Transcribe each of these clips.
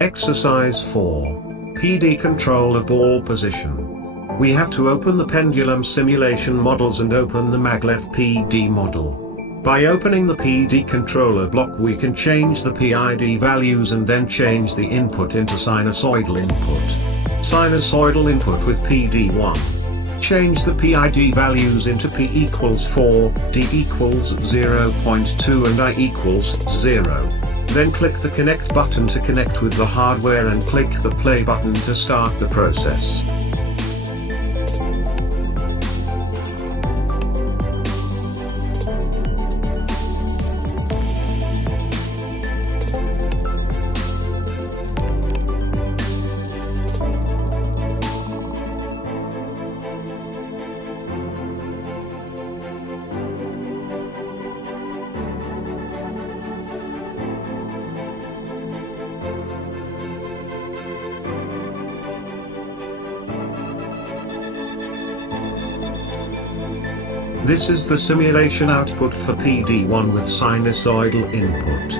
Exercise 4. PD control of ball position. We have to open the pendulum simulation models and open the maglev PD model. By opening the PD controller block we can change the PID values and then change the input into sinusoidal input. Sinusoidal input with PD1. Change the PID values into P equals 4, D equals 0.2 and I equals 0. Then click the connect button to connect with the hardware and click the play button to start the process. This is the simulation output for PD1 with sinusoidal input.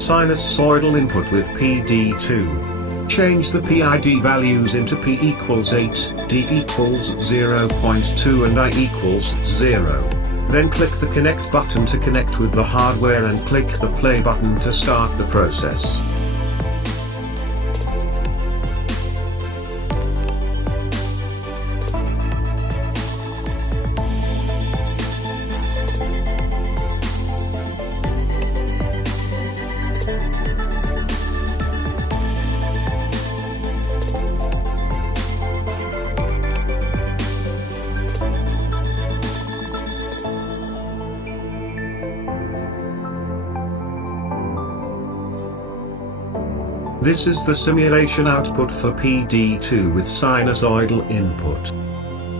Sinusoidal input with PD2. Change the PID values into P equals 8, D equals 0.2 and I equals 0. Then click the connect button to connect with the hardware and click the play button to start the process. This is the simulation output for PD2 with sinusoidal input.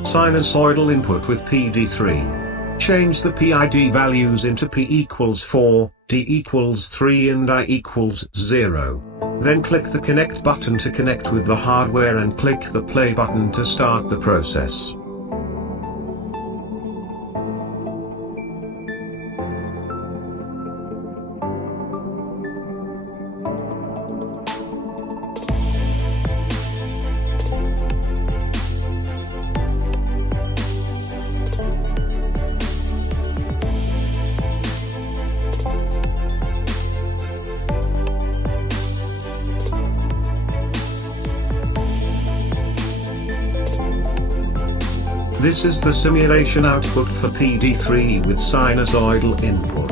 Sinusoidal input with PD3. Change the PID values into P equals 4, D equals 3 and I equals 0. Then click the connect button to connect with the hardware and click the play button to start the process. This is the simulation output for PD3 with sinusoidal input.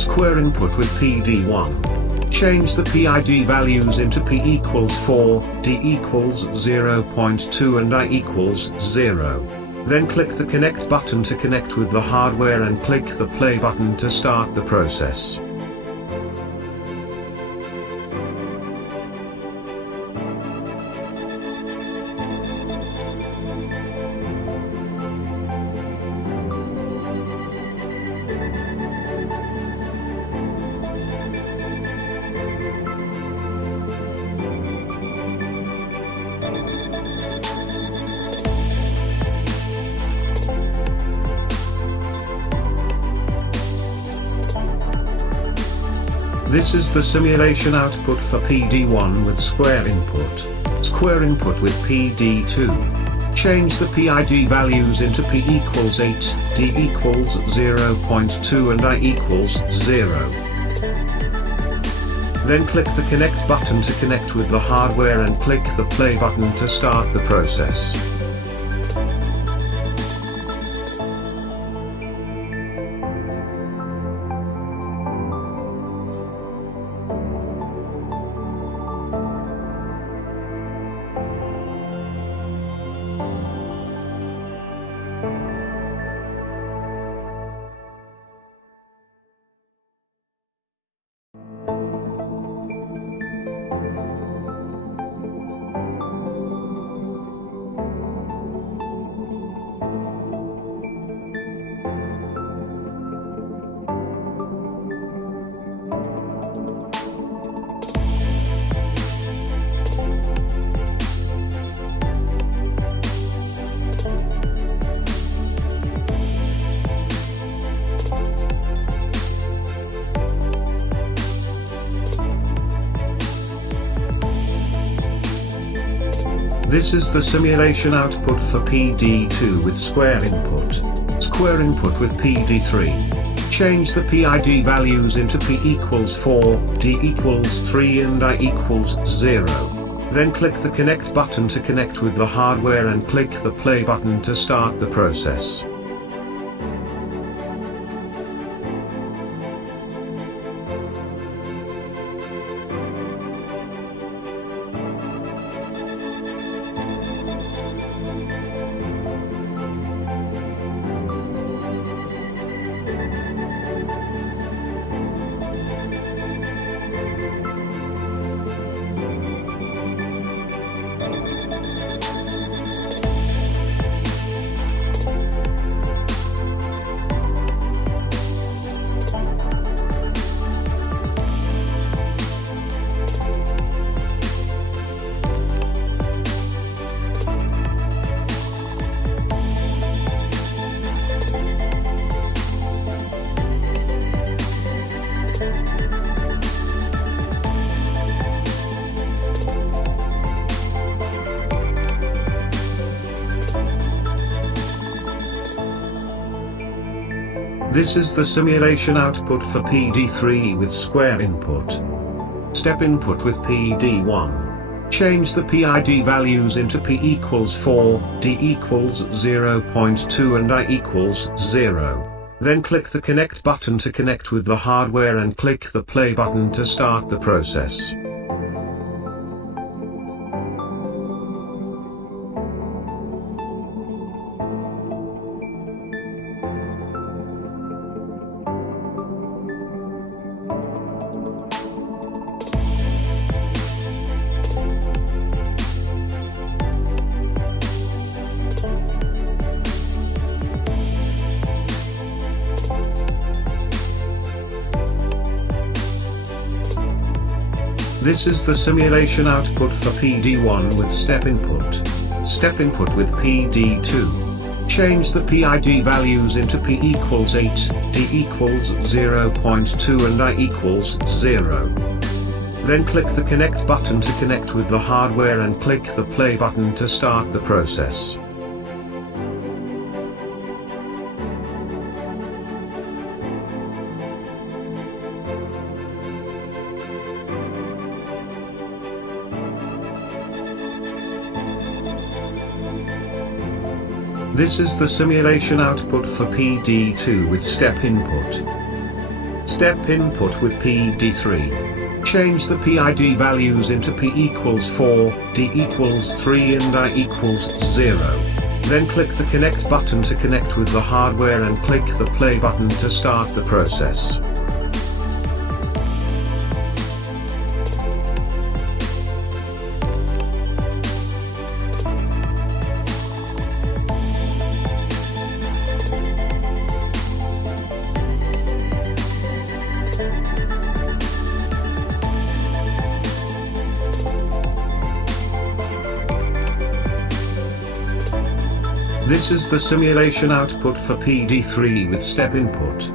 Square input with PD1. Change the PID values into P equals 4, D equals 0.2 and I equals 0. Then click the connect button to connect with the hardware and click the play button to start the process. This is the simulation output for PD1 with square input. Square input with PD2. Change the PID values into P equals 8, D equals 0.2 and I equals 0. Then click the connect button to connect with the hardware and click the play button to start the process. This is the simulation output for PD2 with square input. Square input with PD3. Change the PID values into P equals 4, D equals 3 and I equals 0. Then click the connect button to connect with the hardware and click the play button to start the process. This is the simulation output for PD3 with square input. Step input with PD1. Change the PID values into P equals 4, D equals 0.2 and I equals 0. Then click the connect button to connect with the hardware and click the play button to start the process. This is the simulation output for PD1 with step input. Step input with PD2. Change the PID values into P equals 8, D equals 0.2 and I equals 0. Then click the connect button to connect with the hardware and click the play button to start the process. This is the simulation output for PD2 with step input. Step input with PD3. Change the PID values into P equals 4, D equals 3 and I equals 0. Then click the connect button to connect with the hardware and click the play button to start the process. This is the simulation output for PD3 with step input.